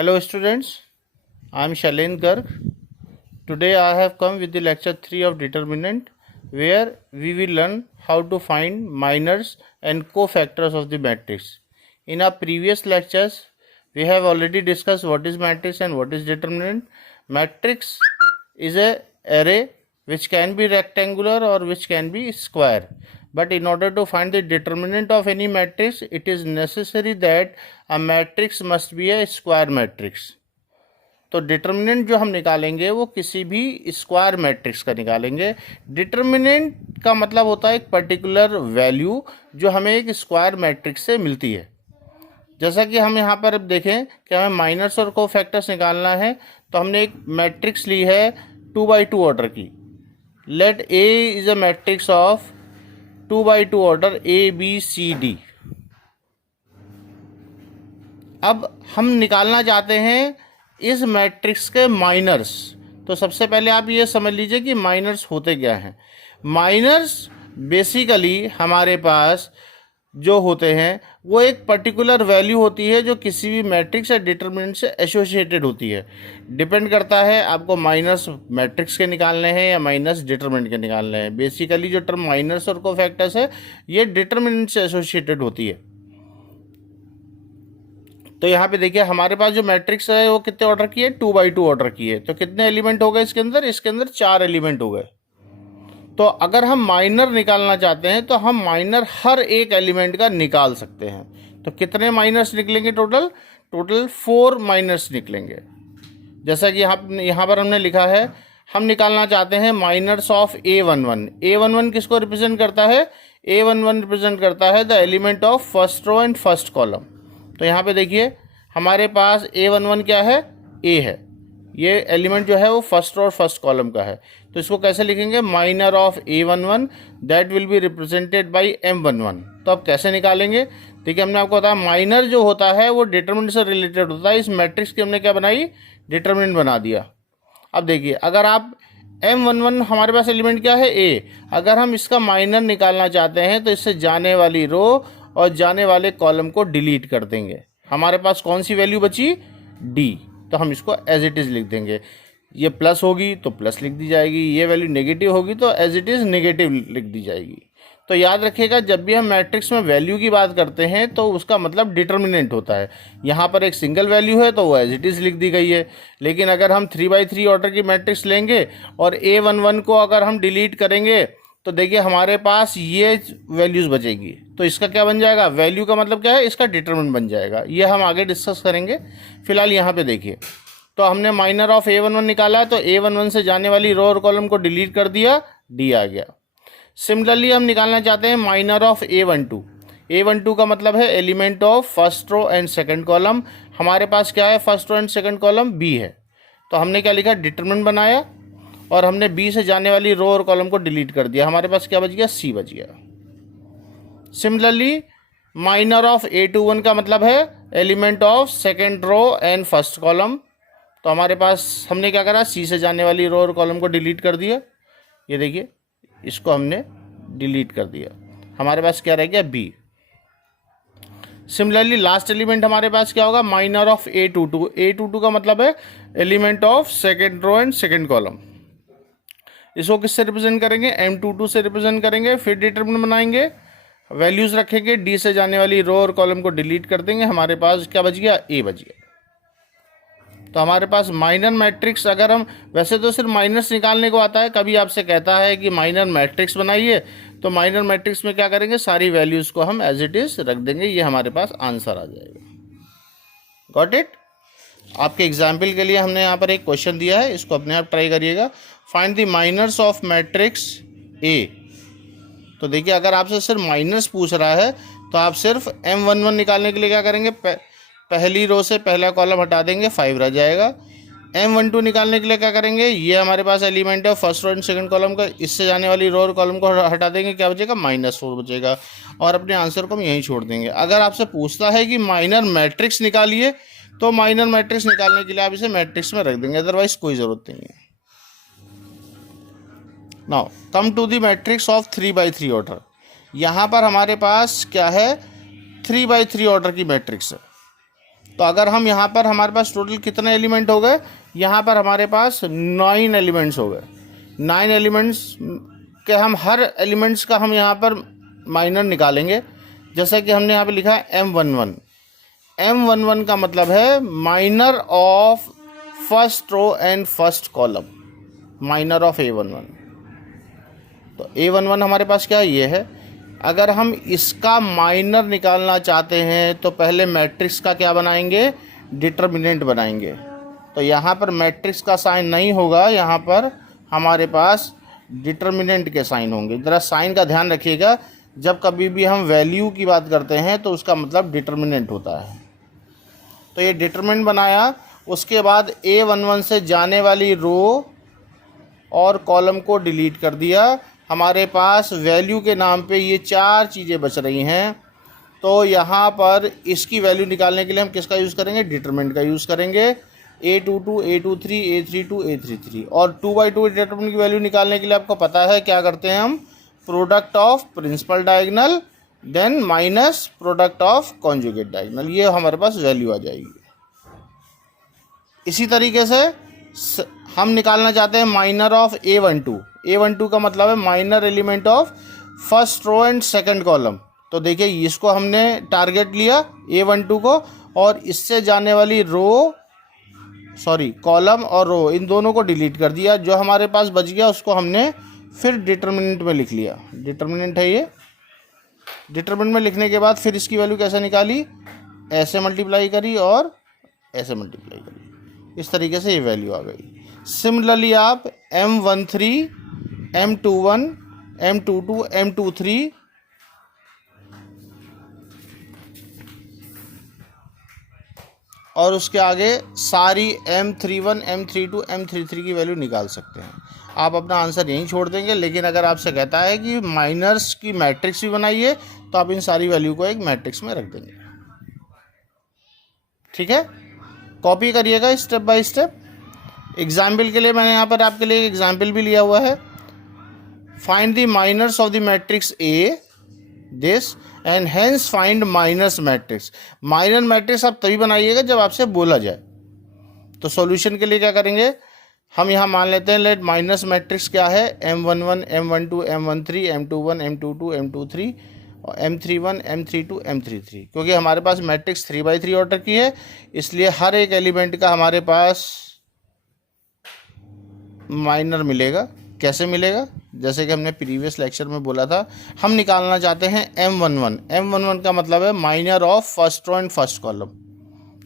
Hello students, I am Shailen Garg. Today I have come with the lecture 3 of determinant, where we will learn how to find minors and cofactors of the matrix. In our previous lectures, we have already discussed what is matrix and what is determinant. Matrix is a array which can be rectangular or which can be square. But in order to find the determinant of any matrix, it is necessary that a matrix must be a square matrix. तो determinant जो हम निकालेंगे वो किसी भी square matrix का निकालेंगे. Determinant का मतलब होता है एक पर्टिकुलर वैल्यू जो हमें एक स्क्वायर मैट्रिक्स से मिलती है. जैसा कि हम यहाँ पर अब देखें कि हमें माइनर्स और कोफैक्टर्स निकालना है, तो हमने एक मैट्रिक्स ली है 2x2 ऑर्डर की. Let A is a matrix of 2x2 order ABCD. अब हम निकालना चाहते हैं इस मैट्रिक्स के माइनर्स. तो सबसे पहले आप ये समझ लीजिए कि माइनर्स होते क्या हैं. माइनर्स बेसिकली हमारे पास जो होते हैं वो एक पर्टिकुलर वैल्यू होती है जो किसी भी मैट्रिक्स या डिटरमिनेंट से एसोसिएटेड होती है. डिपेंड करता है आपको माइनर्स मैट्रिक्स के निकालने हैं या माइनर्स डिटरमिनेंट के निकालने हैं. बेसिकली जो टर्म माइनर्स और कोफैक्टर्स है ये डिटरमिनेंट से एसोसिएटेड होती है. तो यहाँ पे देखिए हमारे पास जो मैट्रिक्स है वो कितने ऑर्डर की है, 2x2 ऑर्डर की है. तो कितने एलिमेंट हो गए इसके अंदर 4 एलिमेंट हो गए. तो अगर हम माइनर निकालना चाहते हैं तो हम माइनर हर एक एलिमेंट का निकाल सकते हैं. तो कितने माइनर्स निकलेंगे टोटल 4 माइनर्स निकलेंगे. जैसा कि यहाँ पर हमने लिखा है, हम निकालना चाहते हैं माइनर्स ऑफ A11. A11 किसको रिप्रेजेंट करता है, A11 रिप्रेजेंट करता है the element of first row and first column. तो यहाँ पे देखिए हमारे पास A11 क्या है, A है. ये एलिमेंट जो है वो फर्स्ट रो और फर्स्ट कॉलम का है. तो इसको कैसे लिखेंगे, minor of A11 that will be represented by M11. तो अब कैसे निकालेंगे, देखिए हमने आपको बताया माइनर जो होता है वो डिटरमिनेंट से रिलेटेड होता है. इस मैट्रिक्स की हमने क्या बनाई, डिटरमिनेंट बना दिया. अब देखिए अगर आप M11 हमारे पास एलिमेंट क्या है, A. अगर हम इसका माइनर निकालना चाहते हैं तो इससे जाने वाली रो और जाने वाले कॉलम को डिलीट कर देंगे. हमारे पास कौन सी वैल्यू बची, D. तो हम इसको एज इट इज़ लिख देंगे. ये प्लस होगी तो प्लस लिख दी जाएगी, ये वैल्यू नेगेटिव होगी तो एज इट इज़ नेगेटिव लिख दी जाएगी. तो याद रखिएगा जब भी हम मैट्रिक्स में वैल्यू की बात करते हैं तो उसका मतलब डिटर्मिनेंट होता है. यहाँ पर एक सिंगल वैल्यू है तो वो एज इट इज़ लिख दी गई है. लेकिन अगर हम 3x3 ऑर्डर की मैट्रिक्स लेंगे और A11 को अगर हम डिलीट करेंगे तो देखिए हमारे पास ये वैल्यूज़ बचेगी. तो इसका क्या बन जाएगा, वैल्यू का मतलब क्या है, इसका डिटरमिनेंट बन जाएगा. ये हम आगे डिस्कस करेंगे. फिलहाल यहाँ पे देखिए तो हमने माइनर ऑफ A11 निकाला तो A11 से जाने वाली रो और कॉलम को डिलीट कर दिया, D आ गया. सिमिलरली हम निकालना चाहते हैं माइनर ऑफ A12. A12 का मतलब है element of first row and second column. हमारे पास क्या है, first row and second column B है. तो हमने क्या लिखा, डिटरमिनेंट बनाया और हमने B से जाने वाली रो और कॉलम को डिलीट कर दिया. हमारे पास क्या बच गया, C बच गया. सिमिलरली माइनर ऑफ A21 का मतलब है element of second row and first column. तो हमारे पास हमने क्या करा, C से जाने वाली रो और कॉलम को डिलीट कर दिया. ये देखिए इसको हमने डिलीट कर दिया. हमारे पास क्या रह गया, B. सिमिलरली लास्ट एलिमेंट हमारे पास क्या होगा, माइनर ऑफ A22. A22 का मतलब है element of second row and second column. इसको किससे रिप्रेजेंट करेंगे, M22 से रिप्रेजेंट करेंगे. फिर डिटरमिनेंट बनाएंगे, वैल्यूज़ रखेंगे, D से जाने वाली रो और कॉलम को डिलीट कर देंगे. हमारे पास क्या बच गया, A बच गया. तो हमारे पास माइनर मैट्रिक्स, अगर हम वैसे तो सिर्फ माइनर्स निकालने को आता है, कभी आपसे कहता है कि माइनर मैट्रिक्स बनाइए तो माइनर मैट्रिक्स में क्या करेंगे, सारी वैल्यूज़ को हम एज इट इज़ रख देंगे. ये हमारे पास आंसर आ जाएगा. Got it. आपके एग्जाम्पल के लिए हमने यहाँ पर एक क्वेश्चन दिया है, इसको अपने आप ट्राई करिएगा. Find the minors of matrix A. तो देखिए अगर आपसे सिर्फ माइनर्स पूछ रहा है तो आप सिर्फ M11 निकालने के लिए क्या करेंगे, पहली रो से पहला कॉलम हटा देंगे, 5 रह जाएगा. M12 निकालने के लिए क्या करेंगे, ये हमारे पास एलिमेंट है first row and second column का, इससे जाने वाली रो और कॉलम को हटा देंगे, क्या बचेगा, -4 बचेगा. और अपने आंसर को हम यहीं छोड़ देंगे. अगर आपसे पूछता है कि माइनर मैट्रिक्स निकालिए तो माइनर मैट्रिक्स निकालने के लिए आप इसे मैट्रिक्स में रख देंगे, अदरवाइज कोई ज़रूरत नहीं है. Now come to the matrix of 3x3 order. यहाँ पर हमारे पास क्या है, 3x3 ऑर्डर की मैट्रिक्स है. तो अगर हम यहाँ पर हमारे पास टोटल कितने एलिमेंट हो गए, यहाँ पर हमारे पास 9 एलिमेंट्स हो गए। 9 एलिमेंट्स के हम हर एलिमेंट्स का हम यहाँ पर माइनर निकालेंगे। जैसा कि हमने यहाँ पे लिखा है M11। M11 का मतलब है minor of first row and first column, minor of A11। तो A11 हमारे पास क्या है, ये है। अगर हम इसका माइनर निकालना चाहते हैं तो पहले मैट्रिक्स का क्या बनाएंगे, डिटर्मिनेंट बनाएंगे। तो यहाँ पर मैट्रिक्स का साइन नहीं होगा, यहाँ पर हमारे पास डिटर्मिनेंट के साइन होंगे। ज़रा साइन का ध्यान रखिएगा, जब कभी भी हम वैल्यू की बात करते हैं तो उसका मतलब डिटर्मिनेंट होता है। तो ये डिटर्मिनेंट बनाया, उसके बाद A11 से जाने वाली रो और कॉलम को डिलीट कर दिया। हमारे पास वैल्यू के नाम पे ये 4 चीज़ें बच रही हैं। तो यहाँ पर इसकी वैल्यू निकालने के लिए हम किसका यूज़ करेंगे, डिटरमिनेंट का यूज़ करेंगे। A22, A23, A32, A33। और 2/2 डिटरमिनेंट की वैल्यू निकालने के लिए आपको पता है क्या करते हैं हम, product of principal diagonal then minus product of conjugate diagonal, ये हमारे पास वैल्यू आ जाएगी। इसी तरीके से हम निकालना चाहते हैं माइनर ऑफ A12। A12 का मतलब है minor element of first row and second column. तो देखिए इसको हमने टारगेट लिया A12 को, और इससे जाने वाली कॉलम और रो, इन दोनों को डिलीट कर दिया। जो हमारे पास बच गया उसको हमने फिर डिटर्मिनेंट में लिख लिया। डिटर्मिनेंट है ये। डिटर्मिनेंट में लिखने के बाद फिर इसकी वैल्यू कैसे निकाली, ऐसे मल्टीप्लाई करी और ऐसे मल्टीप्लाई करी, इस तरीके से ये वैल्यू आ गई। सिमिलरली आप M13, M21, M22, M23 और उसके आगे सारी M31, M32, M33 की वैल्यू निकाल सकते हैं। आप अपना आंसर यहीं छोड़ देंगे, लेकिन अगर आपसे कहता है कि माइनर्स की मैट्रिक्स भी बनाइए तो आप इन सारी वैल्यू को एक मैट्रिक्स में रख देंगे। ठीक है, कॉपी करिएगा स्टेप बाय स्टेप। एग्जाम्पल के लिए मैंने यहाँ पर आपके लिए एक एग्जाम्पल भी लिया हुआ है। Find the minors of the matrix A this and hence find minors matrix. Minor matrix आप तभी बनाइएगा जब आपसे बोला जाए। तो सॉल्यूशन के लिए क्या करेंगे, हम यहाँ मान लेते हैं लेट माइनस मैट्रिक्स क्या है, M11, M12, M13, M21, M22, M23 और M31, M32, M33। क्योंकि हमारे पास मैट्रिक्स 3/3 ऑर्डर की है, इसलिए हर एक एलिमेंट का हमारे पास माइनर मिलेगा। कैसे मिलेगा, जैसे कि हमने प्रीवियस लेक्चर में बोला था, हम निकालना चाहते हैं M11। M11 का मतलब है minor of first row and first column.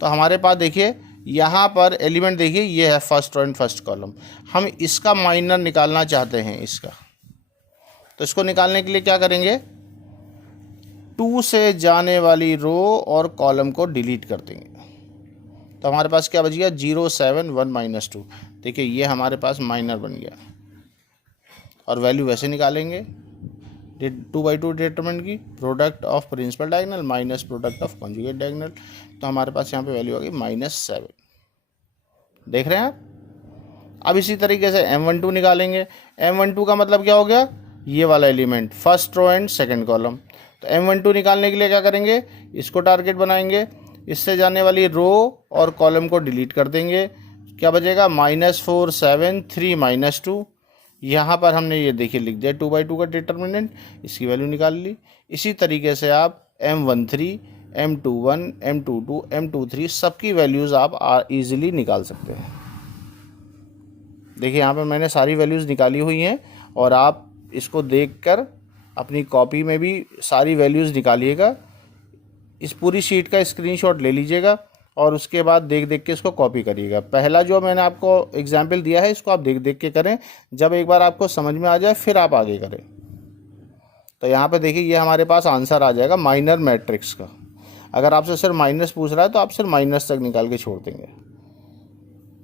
तो हमारे पास देखिए यहाँ पर एलिमेंट देखिए, ये है first row and first column. हम इसका माइनर निकालना चाहते हैं इसका। तो इसको निकालने के लिए क्या करेंगे, 2 से जाने वाली रो और कॉलम को डिलीट कर देंगे। तो हमारे पास क्या बच गया, 0, 7, 1, -2। देखिए ये हमारे पास माइनर बन गया। और वैल्यू वैसे निकालेंगे, 2/2 डिटरमिनेंट की, product of principal diagonal minus product of conjugate diagonal. तो हमारे पास यहाँ पे वैल्यू आ गई -7। देख रहे हैं आप। अब इसी तरीके से M12 निकालेंगे। M12 का मतलब क्या हो गया, ये वाला element first row and second column. तो M12 निकालने के लिए क्या करेंगे, इसको टारगेट बनाएंगे, इससे जाने वाली रो और कॉलम को डिलीट कर देंगे। क्या बचेगा, -4, 7, 3, -2। यहाँ पर हमने ये देखिए लिख दिया 2/2 का डिटर्मिनेंट, इसकी वैल्यू निकाल ली। इसी तरीके से आप M13, M21, M22, M23 सबकी वैल्यूज़ आप इजीली निकाल सकते हैं। देखिए यहाँ पर मैंने सारी वैल्यूज़ निकाली हुई हैं, और आप इसको देखकर अपनी कॉपी में भी सारी वैल्यूज़ निकालिएगा। इस पूरी शीट का स्क्रीनशॉट ले लीजिएगा और उसके बाद देख देख के इसको कॉपी करिएगा। पहला जो मैंने आपको एग्जाम्पल दिया है इसको आप देख देख के करें, जब एक बार आपको समझ में आ जाए फिर आप आगे करें। तो यहाँ पे देखिए ये हमारे पास आंसर आ जाएगा माइनर मैट्रिक्स का। अगर आपसे सिर्फ माइनस पूछ रहा है तो आप सिर्फ माइनस तक निकाल के छोड़ देंगे।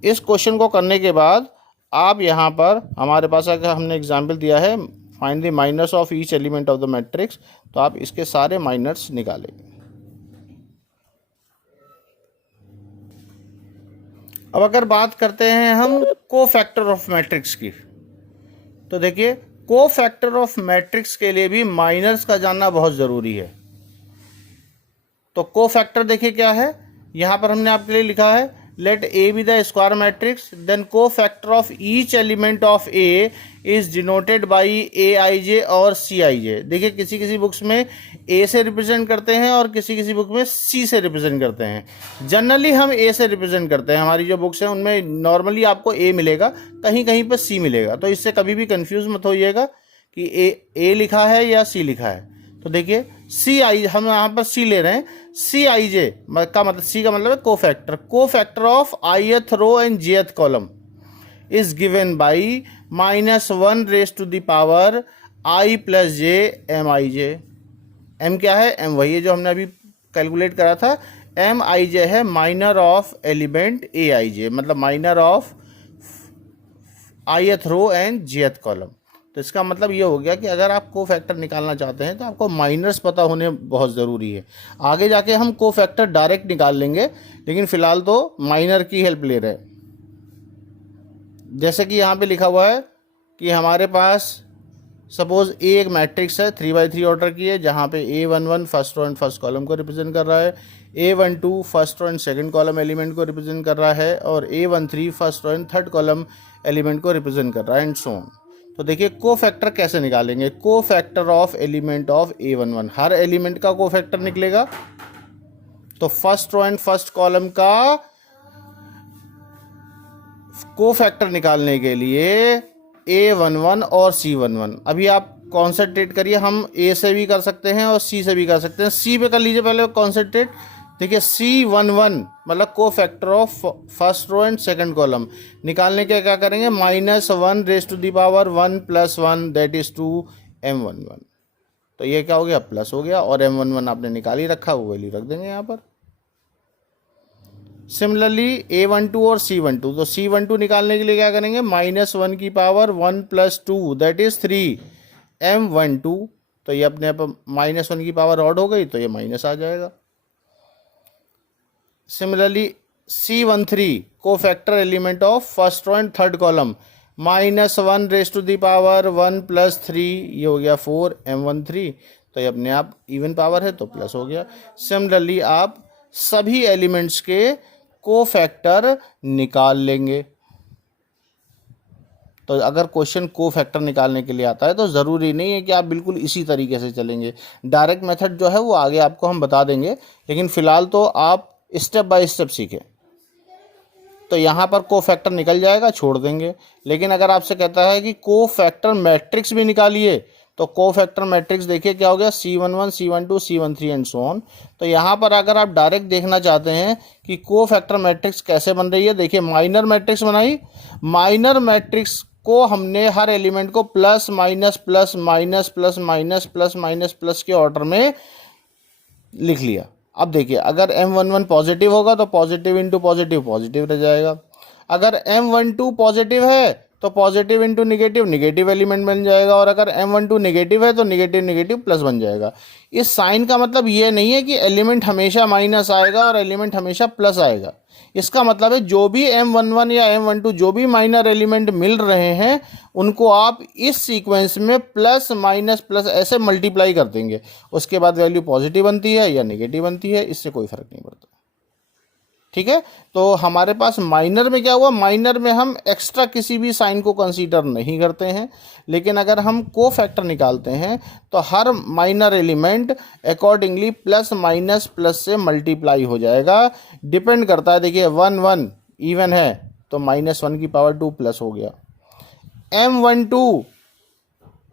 इस क्वेश्चन को करने के बाद आप यहाँ पर हमारे पास अगर हमने एग्जाम्पल दिया है find the minus of each element of the matrix, तो आप इसके सारे माइनर्स निकालेंगे। अब अगर बात करते हैं हम कोफैक्टर ऑफ मैट्रिक्स की, तो देखिए कोफैक्टर ऑफ मैट्रिक्स के लिए भी माइनर्स का जानना बहुत ज़रूरी है। तो कोफैक्टर देखिए क्या है, यहाँ पर हमने आपके लिए लिखा है let A be the square matrix then cofactor of each element of A is denoted by A I J और सी आई जे। देखिए किसी किसी बुक्स में ए से रिप्रेजेंट करते हैं और किसी किसी बुक में सी से रिप्रेजेंट करते हैं। जनरली हम ए से रिप्रेजेंट करते हैं, हमारी जो बुक्स हैं उनमें नॉर्मली आपको ए मिलेगा, कहीं कहीं पर सी मिलेगा, तो इससे कभी भी कंफ्यूज मत होइएगा कि ए लिखा है या सी लिखा है। तो देखिए सी आई, हम यहाँ पर सी ले रहे हैं, सी आई जे का मतलब, सी का मतलब है cofactor of ith row and jth column is given by -1 raise to the power i plus J M I J. M क्या है? एम वही है जो हमने अभी कैलकुलेट करा था, एम आई जे है minor of element A I J, मतलब minor of ith row and jth column. तो इसका मतलब ये हो गया कि अगर आप कोफैक्टर निकालना चाहते हैं तो आपको माइनर्स पता होने बहुत ज़रूरी है। आगे जाके हम कोफैक्टर डायरेक्ट निकाल लेंगे, लेकिन फ़िलहाल तो माइनर की हेल्प ले रहे हैं। जैसे कि यहाँ पे लिखा हुआ है कि हमारे पास सपोज़ ए एक मैट्रिक्स है 3x3 ऑर्डर की है, जहाँ पे A11 first row and first column को रिप्रेजेंट कर रहा है, A12 first row and second column element को रिप्रेजेंट कर रहा है, और A13 first row and third column element को रिप्रेजेंट कर रहा है, एंड सो ऑन। तो देखिए कोफैक्टर कैसे निकालेंगे, cofactor of element of A11, हर एलिमेंट का कोफैक्टर निकलेगा। तो first row and first column का कोफैक्टर निकालने के लिए A11 और C11, अभी आप कॉन्सेंट्रेट करिए, हम A से भी कर सकते हैं और C से भी कर सकते हैं। C पे कर लीजिए पहले कॉन्सेंट्रेट। देखिए C11 मतलब cofactor of first row and second column निकालने के क्या करेंगे, -1 raise to the power 1 + 1 that is 2 M11। तो ये क्या हो गया, प्लस हो गया, और M11 आपने निकाल ही रखा, वो वैल्यू रख देंगे यहाँ पर। सिमिलरली A12 और C12, तो C12 निकालने के लिए क्या करेंगे, -1 की पावर 1 + 2 दैट इज 3 M12। तो ये अपने आप -1 की पावर ऑड हो गई, तो ये माइनस आ जाएगा। Similarly C13 cofactor element of first row and third column, -1 raise to the power 1 + 3, ये हो गया 4 M13। तो ये अपने आप इवन पावर है तो प्लस हो गया। सिमिलरली आप सभी एलिमेंट्स के कोफैक्टर निकाल लेंगे। तो अगर क्वेश्चन कोफैक्टर निकालने के लिए आता है तो ज़रूरी नहीं है कि आप बिल्कुल इसी तरीके से चलेंगे, डायरेक्ट मेथड जो है वो आगे आपको हम बता देंगे, लेकिन फ़िलहाल तो आप स्टेप बाय स्टेप सीखें। तो यहाँ पर कोफैक्टर निकल जाएगा, छोड़ देंगे। लेकिन अगर आपसे कहता है कि कोफैक्टर मैट्रिक्स भी निकालिए, तो कोफैक्टर मैट्रिक्स देखिए क्या हो गया, C11 C12 C13 and so on. तो यहाँ पर अगर आप डायरेक्ट देखना चाहते हैं कि कोफैक्टर मैट्रिक्स कैसे बन रही है, देखिए माइनर मैट्रिक्स बनाई, माइनर मैट्रिक्स को हमने हर एलिमेंट को plus minus plus minus plus minus plus minus plus के ऑर्डर में लिख लिया। अब देखिए अगर M11 पॉजिटिव होगा तो पॉजिटिव इंटू पॉजिटिव पॉजिटिव रह जाएगा, अगर M12 पॉजिटिव है तो positive into negative negative element बन जाएगा, और अगर M12 नेगेटिव है तो निगेटिव निगेटिव प्लस बन जाएगा। इस साइन का मतलब ये नहीं है कि एलिमेंट हमेशा माइनस आएगा और एलिमेंट हमेशा प्लस आएगा। इसका मतलब है जो भी M11 या M12 जो भी माइनर एलिमेंट मिल रहे हैं उनको आप इस सीक्वेंस में प्लस माइनस प्लस ऐसे मल्टीप्लाई कर देंगे, उसके बाद वैल्यू पॉजिटिव बनती है या नेगेटिव बनती है, इससे कोई फर्क नहीं पड़ता। ठीक है, तो हमारे पास माइनर में क्या हुआ, माइनर में हम एक्स्ट्रा किसी भी साइन को कंसीडर नहीं करते हैं, लेकिन अगर हम कोफैक्टर निकालते हैं तो हर minor element accordingly plus minus plus से मल्टीप्लाई हो जाएगा। डिपेंड करता है, देखिए 1 1 इवन है तो -1 की पावर 2 प्लस हो गया। M12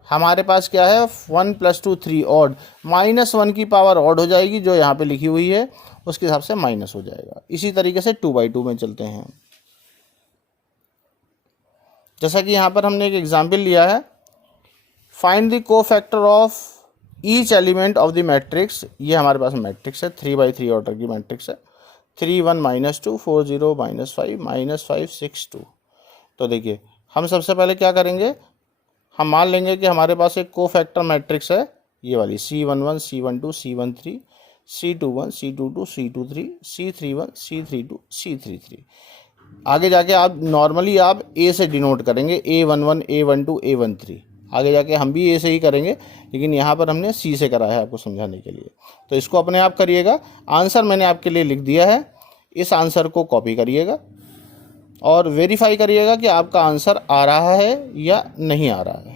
हमारे पास क्या है, 1 + 2 3 ऑड, -1 की पावर ऑड हो जाएगी जो यहाँ पे लिखी हुई है, उसके हिसाब से माइनस हो जाएगा। इसी तरीके से 2/2 में चलते हैं। जैसा कि यहाँ पर हमने एक एग्जाम्पल लिया है, find the cofactor of each element of the matrix. ये हमारे पास मैट्रिक्स है, 3x3 ऑर्डर की मैट्रिक्स है, 3 1 -2 4 0 -5 -5 6 2। तो देखिए हम सबसे पहले क्या करेंगे, हम मान लेंगे कि हमारे पास एक कोफैक्टर मैट्रिक्स है, ये वाली C11 C12 C13 C21 C22 C23 C31 C32 C33। आगे जाके आप नॉर्मली आप A से डिनोट करेंगे, A11 A12 A13। आगे जाके हम भी A से ही करेंगे, लेकिन यहाँ पर हमने C से करा है आपको समझाने के लिए। तो इसको अपने आप करिएगा। आंसर मैंने आपके लिए लिख दिया है, इस आंसर को कॉपी करिएगा और वेरीफाई करिएगा कि आपका आंसर आ रहा है या नहीं आ रहा है।